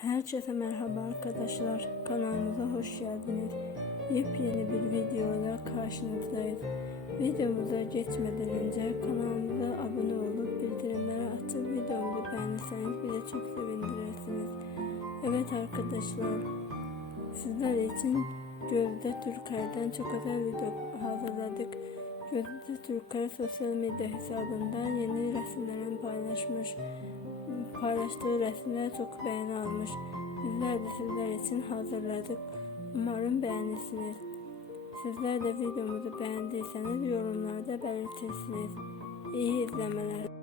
Herkese merhaba arkadaşlar. Kanalımıza hoş geldiniz. Yepyeni bir videoyla karşınızdayız. Videomuza geçmeden önce kanalımıza abone olup bildirimleri açıp videomuzu beğenirseniz bize çok sevindirirsiniz. Evet arkadaşlar. Sizler için Gözde Türkay'dan çok özel video hazırladık. Gözde Türkay sosyal medya hesabından yeni resimlerini paylaşmış paylaştığı resimler çok beğeni almış. Bizler de sizler için hazırladık. Umarım beğenirsiniz. Sizler de videomuzu beğendiyseniz yorumlarda belirtirsiniz. İyi izlemeler.